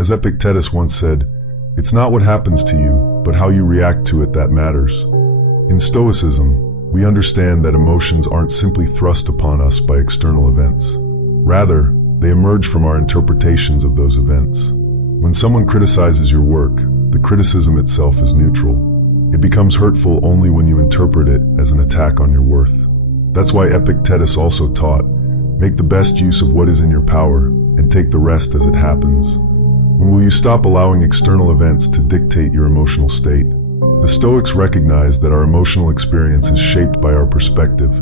As Epictetus once said, "It's not what happens to you, but how you react to it that matters." In Stoicism, we understand that emotions aren't simply thrust upon us by external events. Rather, they emerge from our interpretations of those events. When someone criticizes your work, the criticism itself is neutral. It becomes hurtful only when you interpret it as an attack on your worth. That's why Epictetus also taught, "Make the best use of what is in your power, and take the rest as it happens." When will you stop allowing external events to dictate your emotional state? The Stoics recognize that our emotional experience is shaped by our perspective,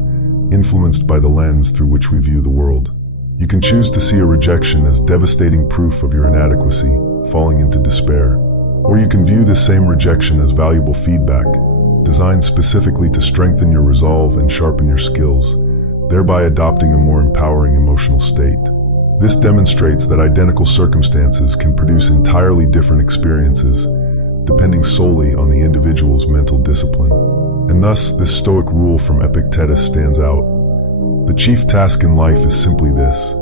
influenced by the lens through which we view the world. You can choose to see a rejection as devastating proof of your inadequacy, falling into despair. Or you can view this same rejection as valuable feedback, designed specifically to strengthen your resolve and sharpen your skills, thereby adopting a more empowering emotional state. This demonstrates that identical circumstances can produce entirely different experiences, depending solely on the individual's mental discipline. And thus, this Stoic rule from Epictetus stands out. The chief task in life is simply this: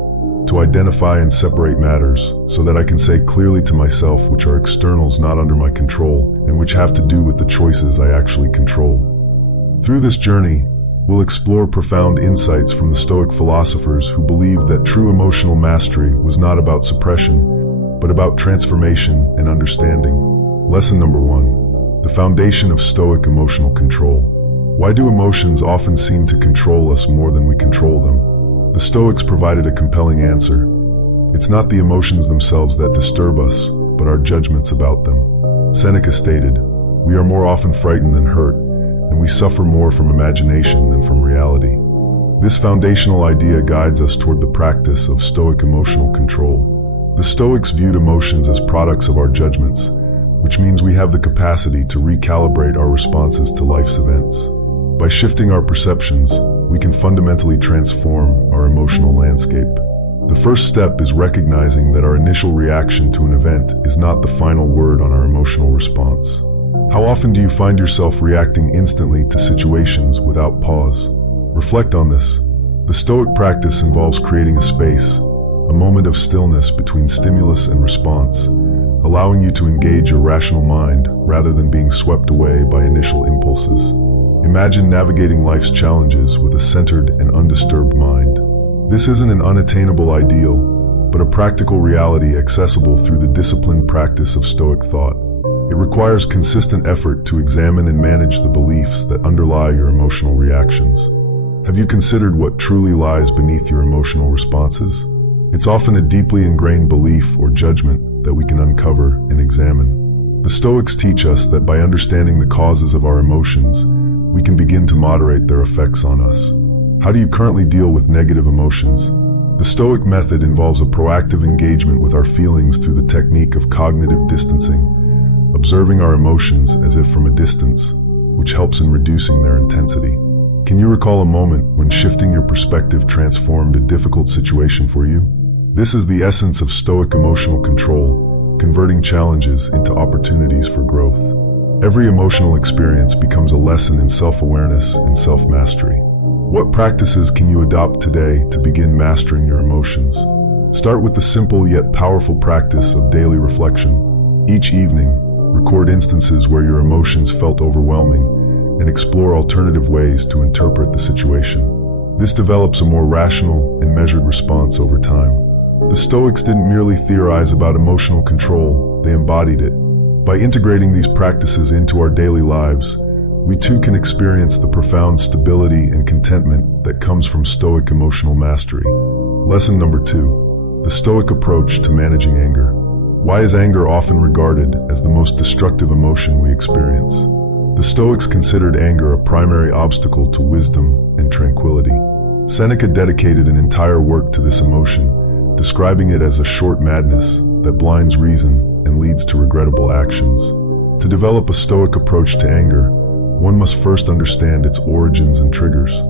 to identify and separate matters so that I can say clearly to myself which are externals not under my control and which have to do with the choices I actually control. Through this journey, we'll explore profound insights from the Stoic philosophers who believed that true emotional mastery was not about suppression, but about transformation and understanding. Lesson number 1. The foundation of Stoic emotional control. Why do emotions often seem to control us more than we control them? The Stoics provided a compelling answer. It's not the emotions themselves that disturb us, but our judgments about them. Seneca stated, "We are more often frightened than hurt, and we suffer more from imagination than from reality." This foundational idea guides us toward the practice of Stoic emotional control. The Stoics viewed emotions as products of our judgments, which means we have the capacity to recalibrate our responses to life's events. By shifting our perceptions, we can fundamentally transform our emotional landscape. The first step is recognizing that our initial reaction to an event is not the final word on our emotional response. How often do you find yourself reacting instantly to situations without pause? Reflect on this. The Stoic practice involves creating a space, a moment of stillness between stimulus and response, allowing you to engage your rational mind rather than being swept away by initial impulses. Imagine navigating life's challenges with a centered and undisturbed mind. This isn't an unattainable ideal, but a practical reality accessible through the disciplined practice of Stoic thought. It requires consistent effort to examine and manage the beliefs that underlie your emotional reactions. Have you considered what truly lies beneath your emotional responses? It's often a deeply ingrained belief or judgment that we can uncover and examine. The Stoics teach us that by understanding the causes of our emotions, we can begin to moderate their effects on us. How do you currently deal with negative emotions? The Stoic method involves a proactive engagement with our feelings through the technique of cognitive distancing, observing our emotions as if from a distance, which helps in reducing their intensity. Can you recall a moment when shifting your perspective transformed a difficult situation for you? This is the essence of Stoic emotional control, converting challenges into opportunities for growth. Every emotional experience becomes a lesson in self-awareness and self-mastery. What practices can you adopt today to begin mastering your emotions? Start with the simple yet powerful practice of daily reflection. Each evening, record instances where your emotions felt overwhelming and explore alternative ways to interpret the situation. This develops a more rational and measured response over time. The Stoics didn't merely theorize about emotional control, they embodied it. By integrating these practices into our daily lives, we too can experience the profound stability and contentment that comes from Stoic emotional mastery. Lesson number 2. The Stoic approach to managing anger. Why is anger often regarded as the most destructive emotion we experience? The Stoics considered anger a primary obstacle to wisdom and tranquility. Seneca dedicated an entire work to this emotion, describing it as a short madness that blinds reason and leads to regrettable actions. To develop a Stoic approach to anger, one must first understand its origins and triggers.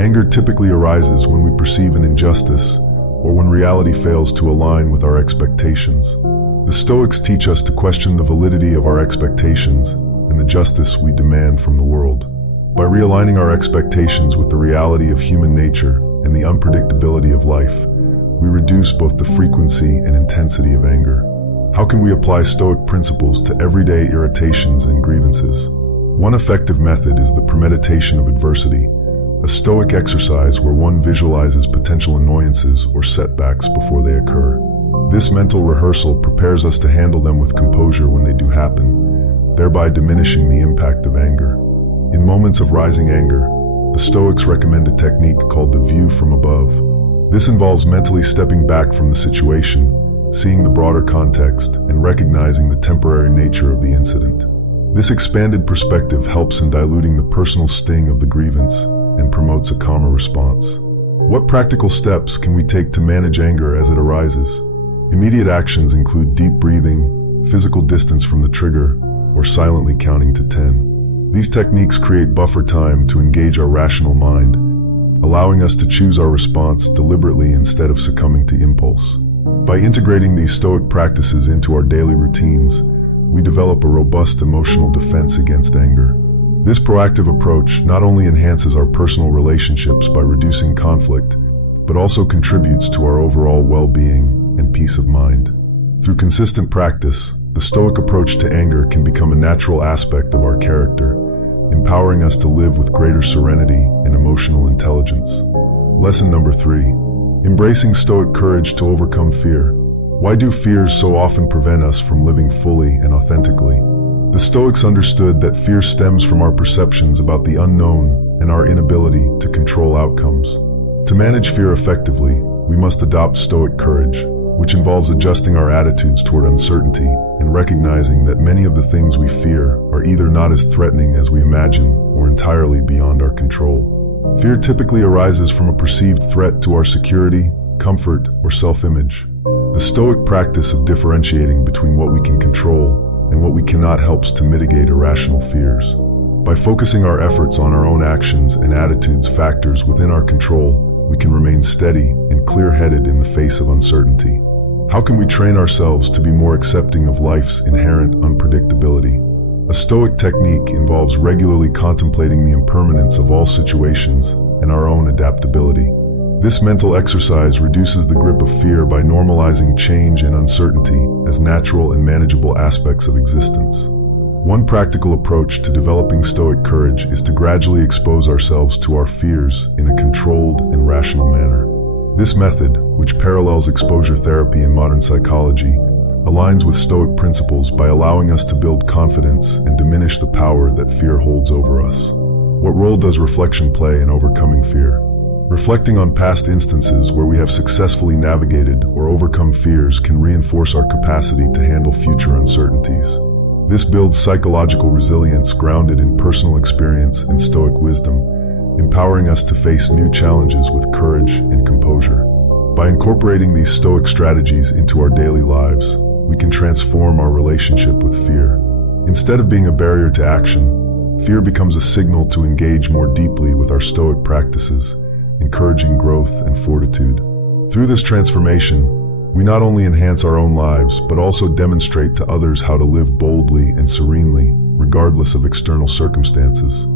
Anger typically arises when we perceive an injustice or when reality fails to align with our expectations. The Stoics teach us to question the validity of our expectations and the justice we demand from the world. By realigning our expectations with the reality of human nature and the unpredictability of life, we reduce both the frequency and intensity of anger. How can we apply Stoic principles to everyday irritations and grievances? One effective method is the premeditation of adversity, a Stoic exercise where one visualizes potential annoyances or setbacks before they occur. This mental rehearsal prepares us to handle them with composure when they do happen, thereby diminishing the impact of anger. In moments of rising anger, the Stoics recommend a technique called the view from above. This involves mentally stepping back from the situation, seeing the broader context, and recognizing the temporary nature of the incident. This expanded perspective helps in diluting the personal sting of the grievance and promotes a calmer response. What practical steps can we take to manage anger as it arises? Immediate actions include deep breathing, physical distance from the trigger, or silently counting to 10. These techniques create buffer time to engage our rational mind, allowing us to choose our response deliberately instead of succumbing to impulse. By integrating these Stoic practices into our daily routines, we develop a robust emotional defense against anger. This proactive approach not only enhances our personal relationships by reducing conflict, but also contributes to our overall well-being and peace of mind. Through consistent practice, the Stoic approach to anger can become a natural aspect of our character, empowering us to live with greater serenity and emotional intelligence. Lesson number 3. Embracing Stoic courage to overcome fear. Why do fears so often prevent us from living fully and authentically? The Stoics understood that fear stems from our perceptions about the unknown and our inability to control outcomes. To manage fear effectively, we must adopt Stoic courage, which involves adjusting our attitudes toward uncertainty and recognizing that many of the things we fear are either not as threatening as we imagine or entirely beyond our control. Fear typically arises from a perceived threat to our security, comfort, or self-image. The Stoic practice of differentiating between what we can control and what we cannot helps to mitigate irrational fears. By focusing our efforts on our own actions and attitudes factors within our control, we can remain steady and clear-headed in the face of uncertainty. How can we train ourselves to be more accepting of life's inherent unpredictability? A Stoic technique involves regularly contemplating the impermanence of all situations and our own adaptability. This mental exercise reduces the grip of fear by normalizing change and uncertainty as natural and manageable aspects of existence. One practical approach to developing Stoic courage is to gradually expose ourselves to our fears in a controlled and rational manner. This method, which parallels exposure therapy in modern psychology, aligns with Stoic principles by allowing us to build confidence and diminish the power that fear holds over us. What role does reflection play in overcoming fear? Reflecting on past instances where we have successfully navigated or overcome fears can reinforce our capacity to handle future uncertainties. This builds psychological resilience grounded in personal experience and Stoic wisdom, empowering us to face new challenges with courage and composure. By incorporating these Stoic strategies into our daily lives, we can transform our relationship with fear. Instead of being a barrier to action, fear becomes a signal to engage more deeply with our Stoic practices, encouraging growth and fortitude. Through this transformation, we not only enhance our own lives, but also demonstrate to others how to live boldly and serenely, regardless of external circumstances.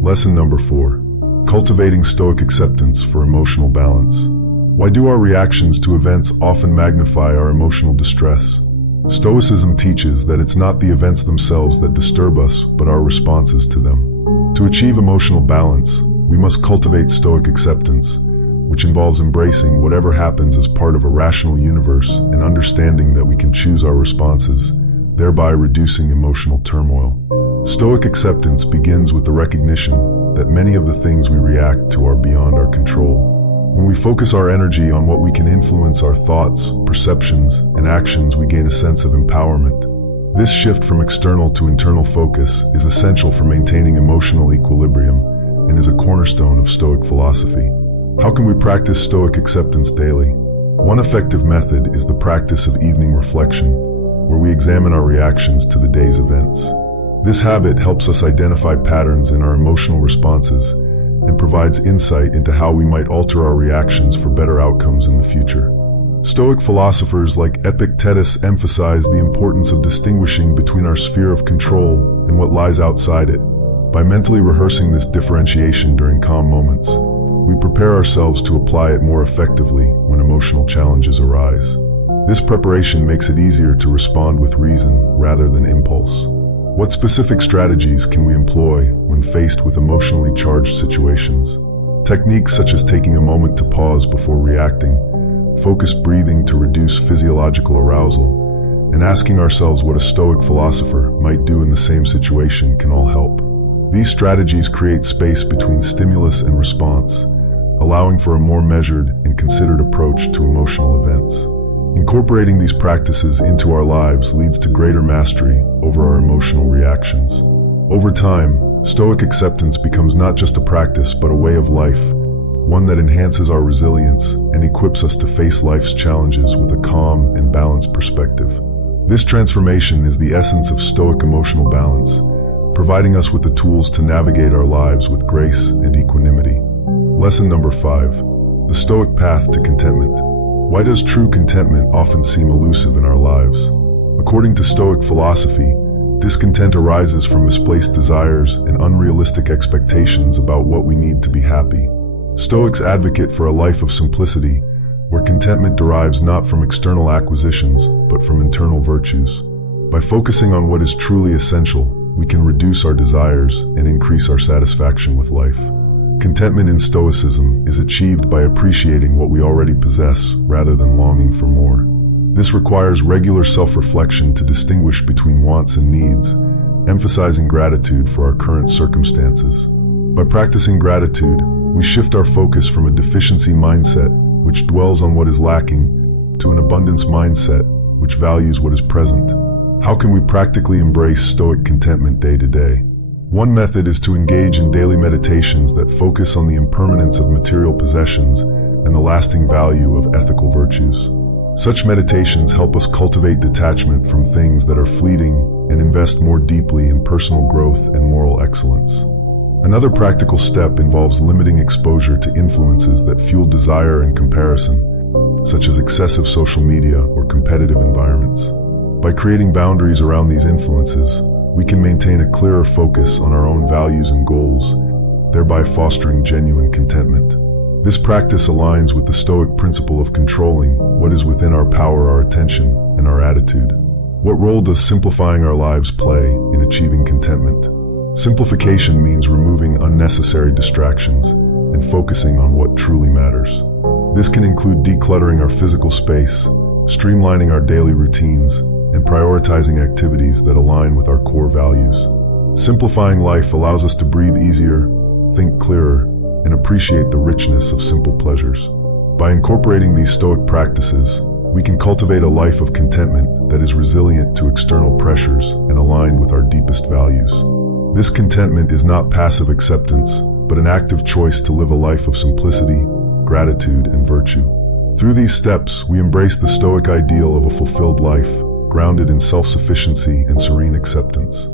Lesson number 4. Cultivating Stoic acceptance for emotional balance. Why do our reactions to events often magnify our emotional distress? Stoicism teaches that it's not the events themselves that disturb us, but our responses to them. To achieve emotional balance, we must cultivate Stoic acceptance, which involves embracing whatever happens as part of a rational universe and understanding that we can choose our responses, thereby reducing emotional turmoil. Stoic acceptance begins with the recognition that many of the things we react to are beyond our control. When we focus our energy on what we can influence, our thoughts, perceptions, and actions, we gain a sense of empowerment. This shift from external to internal focus is essential for maintaining emotional equilibrium and is a cornerstone of Stoic philosophy. How can we practice Stoic acceptance daily? One effective method is the practice of evening reflection, where we examine our reactions to the day's events. This habit helps us identify patterns in our emotional responses and provides insight into how we might alter our reactions for better outcomes in the future. Stoic philosophers like Epictetus emphasize the importance of distinguishing between our sphere of control and what lies outside it. By mentally rehearsing this differentiation during calm moments, we prepare ourselves to apply it more effectively when emotional challenges arise. This preparation makes it easier to respond with reason rather than impulse. What specific strategies can we employ when faced with emotionally charged situations? Techniques such as taking a moment to pause before reacting, focused breathing to reduce physiological arousal, and asking ourselves what a Stoic philosopher might do in the same situation can all help. These strategies create space between stimulus and response, allowing for a more measured and considered approach to emotional events. Incorporating these practices into our lives leads to greater mastery over our emotional reactions. Over time, Stoic acceptance becomes not just a practice but a way of life, one that enhances our resilience and equips us to face life's challenges with a calm and balanced perspective. This transformation is the essence of Stoic emotional balance, providing us with the tools to navigate our lives with grace and equanimity. Lesson number 5. The Stoic path to contentment. Why does true contentment often seem elusive in our lives? According to Stoic philosophy, discontent arises from misplaced desires and unrealistic expectations about what we need to be happy. Stoics advocate for a life of simplicity, where contentment derives not from external acquisitions, but from internal virtues. By focusing on what is truly essential, we can reduce our desires and increase our satisfaction with life. Contentment in Stoicism is achieved by appreciating what we already possess rather than longing for more. This requires regular self-reflection to distinguish between wants and needs, emphasizing gratitude for our current circumstances. By practicing gratitude, we shift our focus from a deficiency mindset, which dwells on what is lacking, to an abundance mindset, which values what is present. How can we practically embrace Stoic contentment day to day? One method is to engage in daily meditations that focus on the impermanence of material possessions and the lasting value of ethical virtues. Such meditations help us cultivate detachment from things that are fleeting and invest more deeply in personal growth and moral excellence. Another practical step involves limiting exposure to influences that fuel desire and comparison, such as excessive social media or competitive environments. By creating boundaries around these influences, we can maintain a clearer focus on our own values and goals, thereby fostering genuine contentment. This practice aligns with the Stoic principle of controlling what is within our power, our attention, and our attitude. What role does simplifying our lives play in achieving contentment? Simplification means removing unnecessary distractions and focusing on what truly matters. This can include decluttering our physical space, streamlining our daily routines, and prioritizing activities that align with our core values. Simplifying life allows us to breathe easier, think clearer, and appreciate the richness of simple pleasures. By incorporating these Stoic practices, we can cultivate a life of contentment that is resilient to external pressures and aligned with our deepest values. This contentment is not passive acceptance, but an active choice to live a life of simplicity, gratitude, and virtue. Through these steps, we embrace the Stoic ideal of a fulfilled life, grounded in self-sufficiency and serene acceptance.